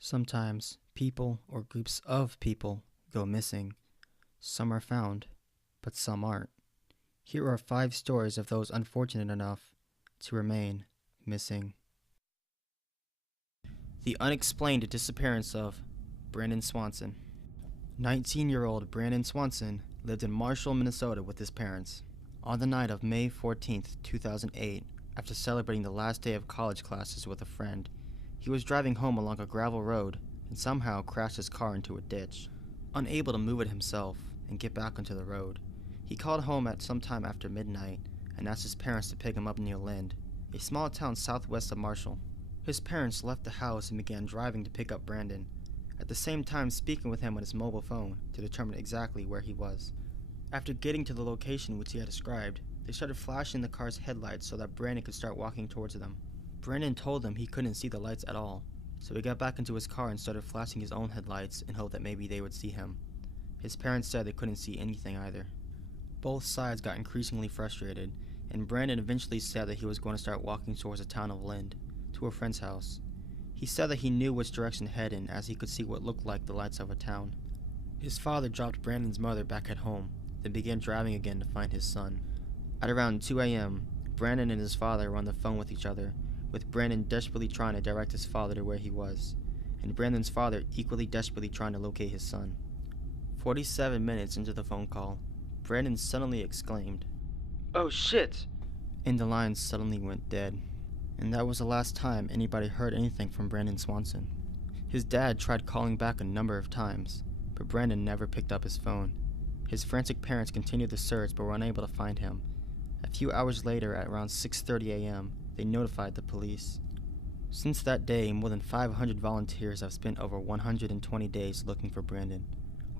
Sometimes people or groups of people go missing. Some are found, but some aren't. Here are 5 stories of those unfortunate enough to remain missing. The unexplained disappearance of Brandon Swanson. 19-year-old Brandon Swanson lived in Marshall, Minnesota with his parents. On the night of May 14th, 2008, after celebrating the last day of college classes with a friend, he was driving home along a gravel road and somehow crashed his car into a ditch. Unable to move it himself and get back onto the road, he called home at some time after midnight and asked his parents to pick him up near Lind, a small town southwest of Marshall. His parents left the house and began driving to pick up Brandon, at the same time speaking with him on his mobile phone to determine exactly where he was. After getting to the location which he had described, they started flashing the car's headlights so that Brandon could start walking towards them. Brandon told them he couldn't see the lights at all, so he got back into his car and started flashing his own headlights in hope that maybe they would see him. His parents said they couldn't see anything either. Both sides got increasingly frustrated, and Brandon eventually said that he was going to start walking towards the town of Lind, to a friend's house. He said that he knew which direction to head in as he could see what looked like the lights of a town. His father dropped Brandon's mother back at home, then began driving again to find his son. At around 2 a.m., Brandon and his father were on the phone with each other, with Brandon desperately trying to direct his father to where he was, and Brandon's father equally desperately trying to locate his son. 47 minutes into the phone call, Brandon suddenly exclaimed, "Oh shit!" and the line suddenly went dead. And that was the last time anybody heard anything from Brandon Swanson. His dad tried calling back a number of times, but Brandon never picked up his phone. His frantic parents continued the search but were unable to find him. A few hours later, at around 6:30 a.m., they notified the police. Since that day, more than 500 volunteers have spent over 120 days looking for Brandon,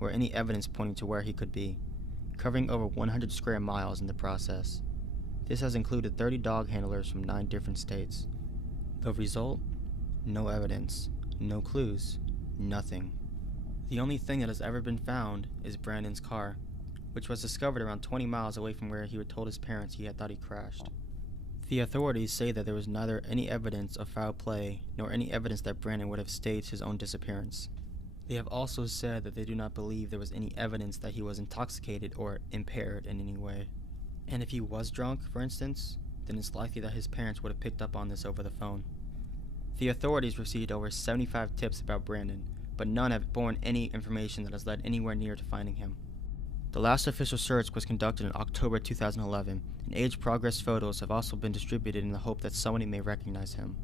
or any evidence pointing to where he could be, covering over 100 square miles in the process. This has included 30 dog handlers from 9 different states. The result? No evidence, no clues, nothing. The only thing that has ever been found is Brandon's car, which was discovered around 20 miles away from where he had told his parents he had thought he crashed. The authorities say that there was neither any evidence of foul play nor any evidence that Brandon would have staged his own disappearance. They have also said that they do not believe there was any evidence that he was intoxicated or impaired in any way. And if he was drunk, for instance, then it's likely that his parents would have picked up on this over the phone. The authorities received over 75 tips about Brandon, but none have borne any information that has led anywhere near to finding him. The last official search was conducted in October 2011, and age progress photos have also been distributed in the hope that somebody may recognize him.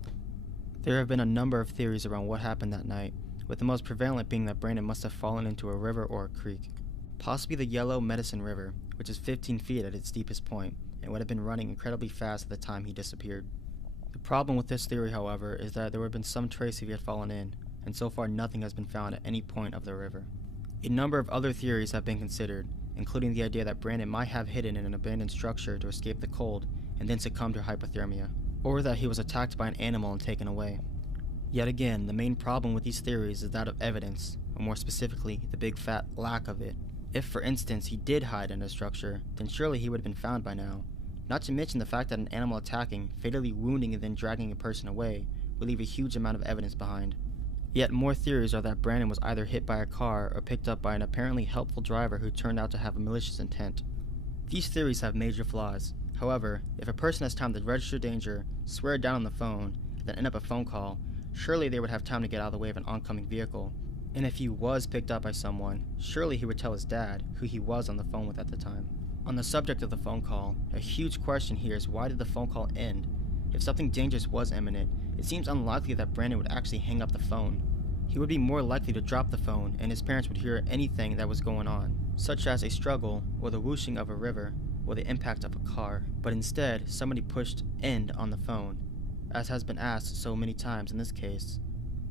There have been a number of theories around what happened that night, with the most prevalent being that Brandon must have fallen into a river or a creek, possibly the Yellow Medicine River, which is 15 feet at its deepest point, and would have been running incredibly fast at the time he disappeared. The problem with this theory, however, is that there would have been some trace if he had fallen in, and so far nothing has been found at any point of the river. A number of other theories have been considered, including the idea that Brandon might have hidden in an abandoned structure to escape the cold and then succumb to hypothermia, or that he was attacked by an animal and taken away. Yet again, the main problem with these theories is that of evidence, or more specifically, the big fat lack of it. If, for instance, he did hide in a structure, then surely he would have been found by now, not to mention the fact that an animal attacking, fatally wounding and then dragging a person away would leave a huge amount of evidence behind. Yet more theories are that Brandon was either hit by a car or picked up by an apparently helpful driver who turned out to have a malicious intent. These theories have major flaws. However, if a person has time to register danger, swear down on the phone, and then end up a phone call, surely they would have time to get out of the way of an oncoming vehicle. And if he was picked up by someone, surely he would tell his dad, who he was on the phone with at the time. On the subject of the phone call, a huge question here is why did the phone call end? If something dangerous was imminent, it seems unlikely that Brandon would actually hang up the phone. He would be more likely to drop the phone and his parents would hear anything that was going on, such as a struggle, or the whooshing of a river, or the impact of a car. But instead, somebody pushed end on the phone. As has been asked so many times in this case,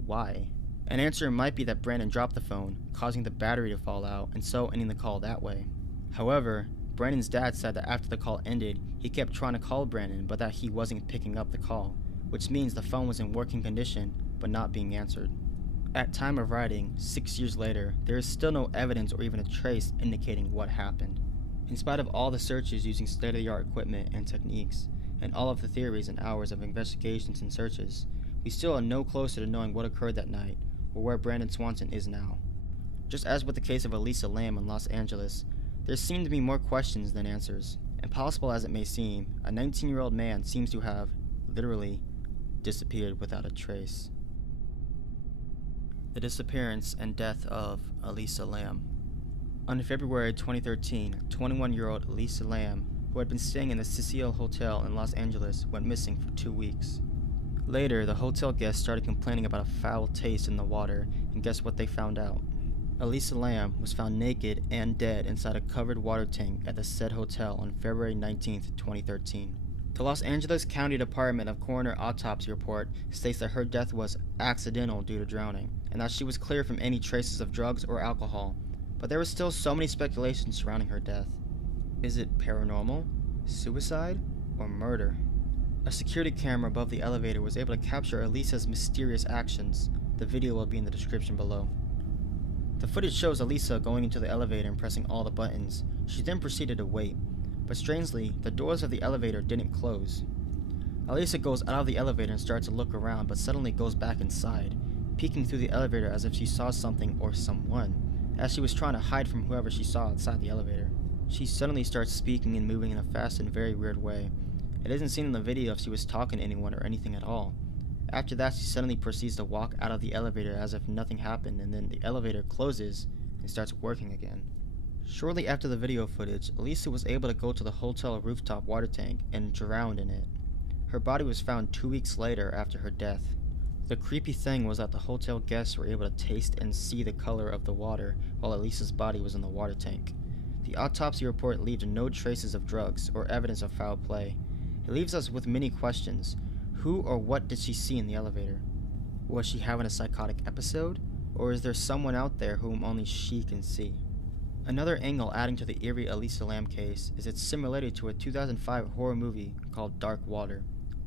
why? An answer might be that Brandon dropped the phone, causing the battery to fall out and so ending the call that way. However, Brandon's dad said that after the call ended, he kept trying to call Brandon but that he wasn't picking up the call, which means the phone was in working condition but not being answered. At time of writing, 6 years later, there is still no evidence or even a trace indicating what happened. In spite of all the searches using state-of-the-art equipment and techniques, and all of the theories and hours of investigations and searches, we still are no closer to knowing what occurred that night, or where Brandon Swanson is now. Just as with the case of Elisa Lam in Los Angeles, there seem to be more questions than answers. Impossible as it may seem, a 19-year-old man seems to have, literally, disappeared without a trace. The disappearance and death of Elisa Lam. On February 2013, 21-year-old Elisa Lam, who had been staying in the Cecil Hotel in Los Angeles, went missing for 2 weeks. Later, the hotel guests started complaining about a foul taste in the water, and guess what they found out? Elisa Lam was found naked and dead inside a covered water tank at the said hotel on February 19, 2013. The Los Angeles County Department of Coroner autopsy report states that her death was accidental due to drowning, and that she was clear from any traces of drugs or alcohol, but there was still so many speculations surrounding her death. Is it paranormal, suicide, or murder? A security camera above the elevator was able to capture Elisa's mysterious actions. The video will be in the description below. The footage shows Elisa going into the elevator and pressing all the buttons. She then proceeded to wait, but strangely, the doors of the elevator didn't close. Elisa goes out of the elevator and starts to look around, but suddenly goes back inside, peeking through the elevator as if she saw something or someone, as she was trying to hide from whoever she saw outside the elevator. She suddenly starts speaking and moving in a fast and very weird way. It isn't seen in the video if she was talking to anyone or anything at all. After that, she suddenly proceeds to walk out of the elevator as if nothing happened, and then the elevator closes and starts working again. Shortly after the video footage, Elisa was able to go to the hotel rooftop water tank and drowned in it. Her body was found 2 weeks later after her death. The creepy thing was that the hotel guests were able to taste and see the color of the water while Elisa's body was in the water tank. The autopsy report leaves no traces of drugs or evidence of foul play. It leaves us with many questions. Who or what did she see in the elevator? Was she having a psychotic episode? Or is there someone out there whom only she can see? Another angle adding to the eerie Elisa Lam case is its similarity to a 2005 horror movie called Dark Water.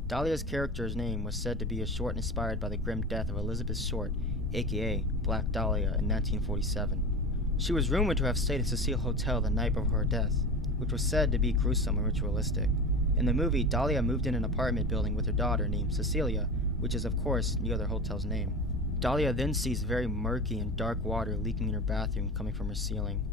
Dahlia's character's name was said to be a short inspired by the grim death of Elizabeth Short, aka Black Dahlia, in 1947. She was rumored to have stayed at Cecil Hotel the night before her death, which was said to be gruesome and ritualistic. In the movie, Dahlia moved in an apartment building with her daughter named Cecilia, which is of course the other hotel's name. Dahlia then sees very murky and dark water leaking in her bathroom coming from her ceiling.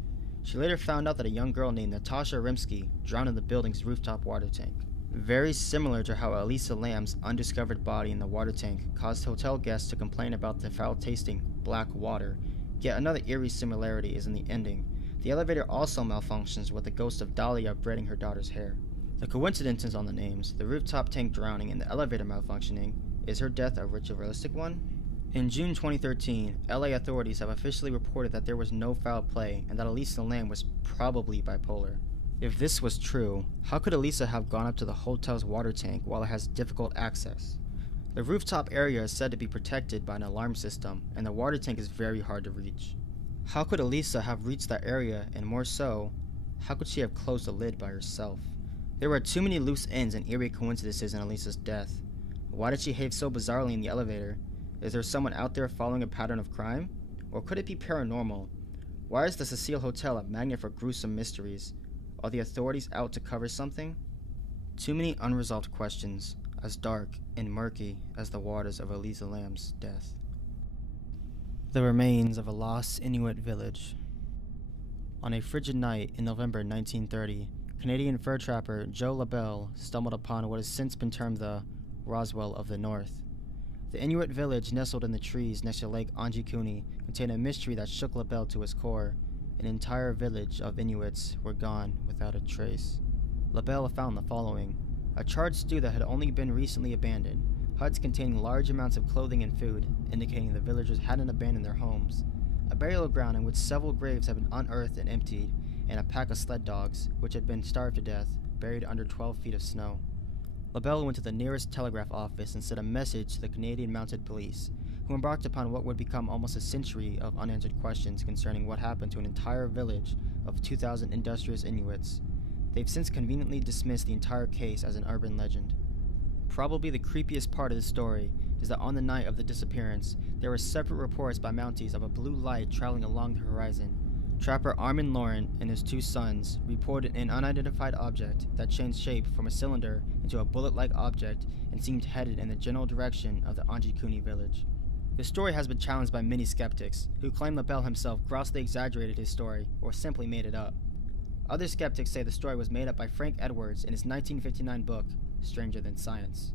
She later found out that a young girl named Natasha Rimsky drowned in the building's rooftop water tank. Very similar to how Elisa Lam's undiscovered body in the water tank caused hotel guests to complain about the foul-tasting black water, yet another eerie similarity is in the ending. The elevator also malfunctions with the ghost of Dahlia braiding her daughter's hair. The coincidences on the names, the rooftop tank drowning and the elevator malfunctioning, is her death a ritualistic one? In June 2013, LA authorities have officially reported that there was no foul play and that Elisa Lam was probably bipolar. If this was true, how could Elisa have gone up to the hotel's water tank while it has difficult access? The rooftop area is said to be protected by an alarm system, and the water tank is very hard to reach. How could Elisa have reached that area, and more so, how could she have closed the lid by herself? There were too many loose ends and eerie coincidences in Elisa's death. Why did she behave so bizarrely in the elevator? Is there someone out there following a pattern of crime? Or could it be paranormal? Why is the Cecil Hotel a magnet for gruesome mysteries? Are the authorities out to cover something? Too many unresolved questions, as dark and murky as the waters of Elisa Lam's death. The remains of a lost Inuit village. On a frigid night in November 1930, Canadian fur trapper Joe LaBelle stumbled upon what has since been termed the Roswell of the North. The Inuit village nestled in the trees next to Lake Anjikuni contained a mystery that shook LaBelle to his core. An entire village of Inuits were gone without a trace. LaBelle found the following: a charred stew that had only been recently abandoned, huts containing large amounts of clothing and food, indicating the villagers hadn't abandoned their homes, a burial ground in which several graves had been unearthed and emptied, and a pack of sled dogs, which had been starved to death, buried under 12 feet of snow. LaBelle went to the nearest telegraph office and sent a message to the Canadian Mounted Police, who embarked upon what would become almost a century of unanswered questions concerning what happened to an entire village of 2,000 industrious Inuits. They've since conveniently dismissed the entire case as an urban legend. Probably the creepiest part of the story is that on the night of the disappearance, there were separate reports by Mounties of a blue light traveling along the horizon. Trapper Armin Lauren and his 2 sons reported an unidentified object that changed shape from a cylinder into a bullet-like object and seemed headed in the general direction of the Anjikuni village. The story has been challenged by many skeptics, who claim LaBelle himself grossly exaggerated his story or simply made it up. Other skeptics say the story was made up by Frank Edwards in his 1959 book, Stranger Than Science.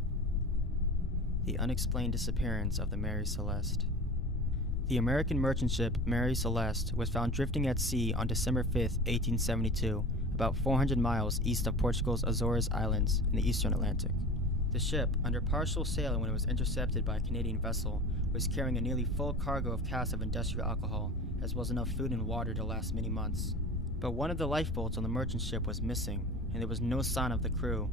The Unexplained Disappearance of the Mary Celeste. The American merchant ship Mary Celeste was found drifting at sea on December 5, 1872, about 400 miles east of Portugal's Azores Islands in the eastern Atlantic. The ship, under partial sail when it was intercepted by a Canadian vessel, was carrying a nearly full cargo of casks of industrial alcohol, as well as enough food and water to last many months. But one of the lifeboats on the merchant ship was missing, and there was no sign of the crew,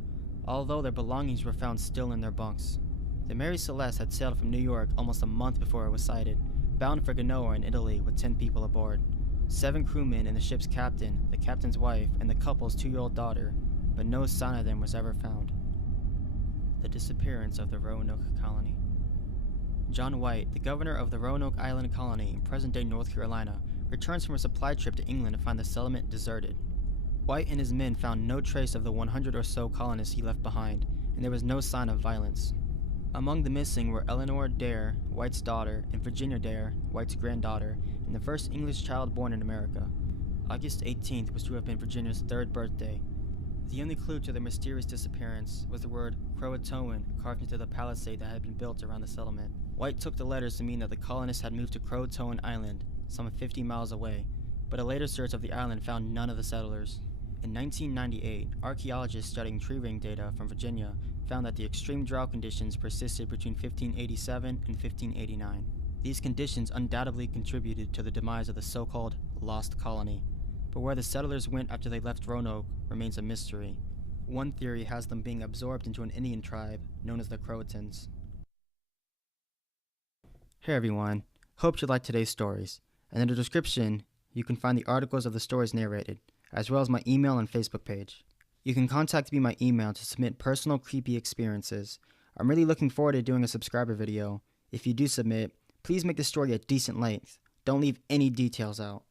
although their belongings were found still in their bunks. The Mary Celeste had sailed from New York almost a month before it was sighted, bound for Genoa in Italy with 10 people aboard. 7 crewmen and the ship's captain, the captain's wife, and the couple's 2-year-old daughter, but no sign of them was ever found. The disappearance of the Roanoke Colony. John White, the governor of the Roanoke Island Colony in present-day North Carolina, returns from a supply trip to England to find the settlement deserted. White and his men found no trace of the 100 or so colonists he left behind, and there was no sign of violence. Among the missing were Eleanor Dare, White's daughter, and Virginia Dare, White's granddaughter, and the first English child born in America. August 18th was to have been Virginia's 3rd birthday. The only clue to their mysterious disappearance was the word Croatoan carved into the palisade that had been built around the settlement. White took the letters to mean that the colonists had moved to Croatoan Island, some 50 miles away, but a later search of the island found none of the settlers. In 1998, archaeologists studying tree ring data from Virginia found that the extreme drought conditions persisted between 1587 and 1589. These conditions undoubtedly contributed to the demise of the so-called lost colony, but where the settlers went after they left Roanoke remains a mystery. One theory has them being absorbed into an Indian tribe known as the Croatans. Hey everyone, hope you liked today's stories, and in the description you can find the articles of the stories narrated, as well as my email and Facebook page. You can contact me by email to submit personal creepy experiences. I'm really looking forward to doing a subscriber video. If you do submit, please make the story a decent length. Don't leave any details out.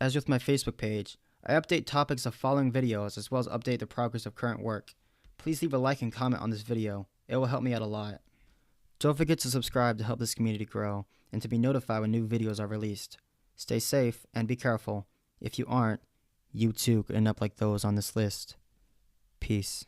As with my Facebook page, I update topics of following videos as well as update the progress of current work. Please leave a like and comment on this video. It will help me out a lot. Don't forget to subscribe to help this community grow and to be notified when new videos are released. Stay safe and be careful. If you aren't, you too could end up like those on this list. Peace.